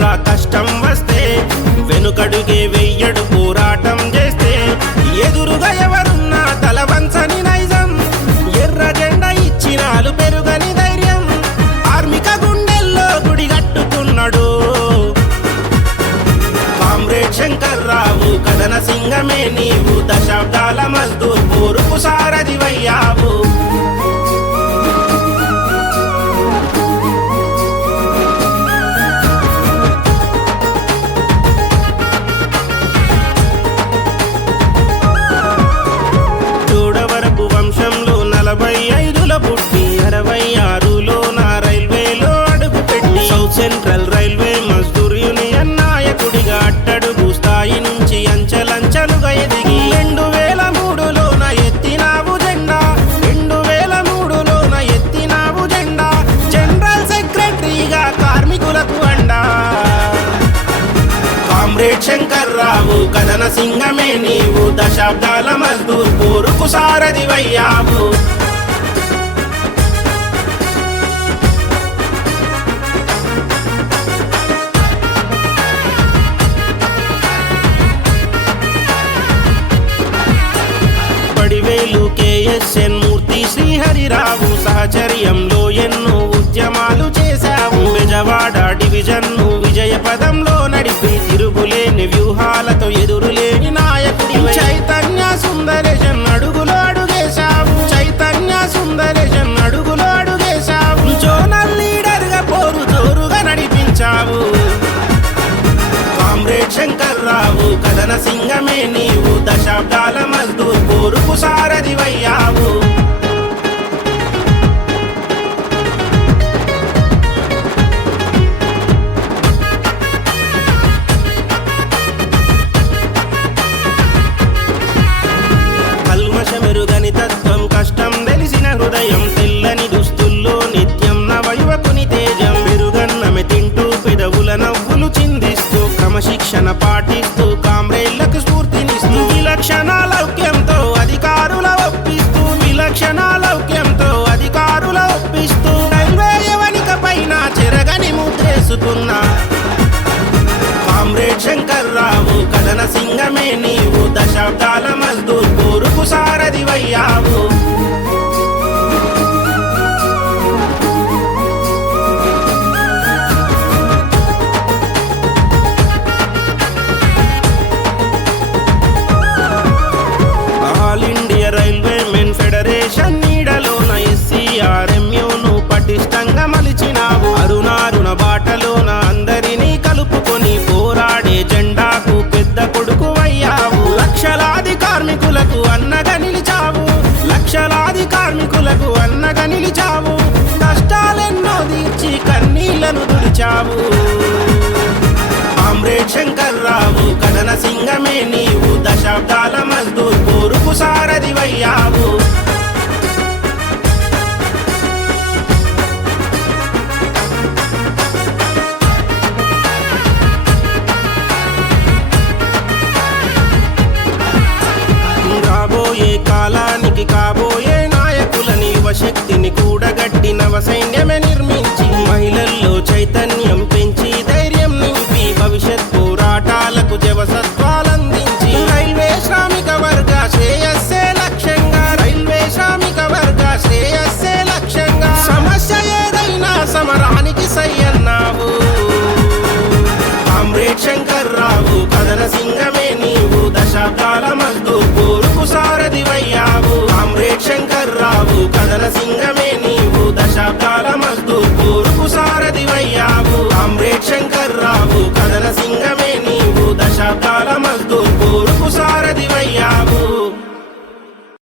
రా కష్టం వస్తే, వెనుకడుగే వెయ్యడు పోరాటం చేస్తే, ఎదురుగా ఎవరున్నా తల వంచని నైజం, ఎర్ర జెండా ఇచ్చినాలు పెరుగని ధైర్యం, కార్మిక గుండెల్లో గుడి కట్టుకున్నాడు కామ్రేడ్ శంకర్రావు. కథన సింగమే నీవు, దశాబ్దాల మజ్దూర్ పోరుకు సారథివయ్యావు. చూడవరపు వంశంలో 45లో పుట్టి 66లో నా రైల్వేలో అడుగు పెట్టి, south central railway Mazdoor union నాయకుడిగా అట్టడుగు స్థాయి నుంచి అంచెలంచెలుగా ఎదిగి 2003లోన ఎత్తినావు జెండా, 2003లోన ఎత్తినావు జెండా, జనరల్ సెక్రటరీగా కార్మికులకు అండా. కామ్రేడ్ శంకర్రావు, కథన సింగమే నీవు, దశాబ్దాల మజ్దూర్ పోరుకు సారథివయ్యావు. పడివేలు కేఎస్ఎన్ మూర్తి శ్రీహరిరావు సహచర్యంలో ఎన్నో ఉద్యమాలు చేశావు. బెజవాడ డివిజన్ను విజయ పదంలో నడిపి, తిరుగులేని వ్యూహాలతో ఎదురులేని నాయకుడి చైతన్య సుందరేశన్ అడుగులో అడుగేశావు, చైతన్య సుందరేశన్ అడుగులో అడుగేశావు. జోనల్ లీడర్ గా పోరు జోరుగా నడిపించావు. కామ్రేడ్ శంకర్రావు, కథన సింగమే నీవు, దశాబ్దాల మజ్దూర్ పోరుకు సారథివయ్యావు. కల్మషమెరుగని తత్వం, కష్టం తెలిసిన హృదయం, తెల్లని దుస్తుల్లో నిత్యం నవయువకుని తేజం, పెరుగన్నమె తింటూ పెదవుల నవ్వులు చిందిస్తూ, క్రమశిక్షణ పాటిస్తూ కామ్రేళ్లకు స్ఫూర్తినిస్తూ, విలక్షణ లౌక్యంతో అధికారుల ఒప్పిస్తూ, విలక్షణ లౌక్యంతో అధికారుల ఒప్పిస్తూ, రైల్వే యవనిక పైన చెరగని ముద్రేసుకున్నా కామ్రేడ్ శంకర్రావు, కథన సింగమే నీవు, దశాబ్దాల మజ్దూర్ పోరుకు సారథివయ్యావు. All India railway men federation నీడలోన SCRMUను పటిష్టంగా మలిచినావు. అరుణారుణ బాటలోన అందరినీ కలుపుకొని పోరాడే జెండాకు పెద్ద కొడుకు అయ్యావు. లక్షలాది కార్మికులకు అన్నగా నిలిచావు, లక్షలాది కార్మికులకు అన్నగా నిలిచావు. కష్టాలెన్నో తీర్చి కన్నీళ్లను తుడిచావు. కామ్రేడ్ శంకర్రావు, కథన సింగమే నీవు, దశాబ్దాల మజ్దూర్ పోరుకు సారథివయ్యావు. రాబోయే కాలానికి కాబోయే నాయకులని, యువశక్తిని కూడగట్టి నవ సైన్యమే నిర్మించి, మహిళల్లో చైతన్యం పెంచి ధైర్యం నింపి, భవిష్యత్ పోరాటాలకు జవసత్వాలందించి, రైల్వే శ్రామిక వర్గ శ్రేయస్సే లక్ష్యంగా, రైల్వే శ్రామిక వర్గ శ్రేయస్సే లక్ష్యంగా, సమస్య ఏదైనా సమరానికి సై అన్నావు. కామ్రేడ్ శంకర్రావు, కథన సింగమే నీవు, దశాబ్దాల మజ్దూర్ పోరుకు సారథివయ్యావు. కామ్రేడ్ శంకర్రావు, కథన సింగమే నీవు, దశాబ్దాల మజ్దూర్ పోరుకు సారథివయ్యావు. కామ్రేడ్ శంకర్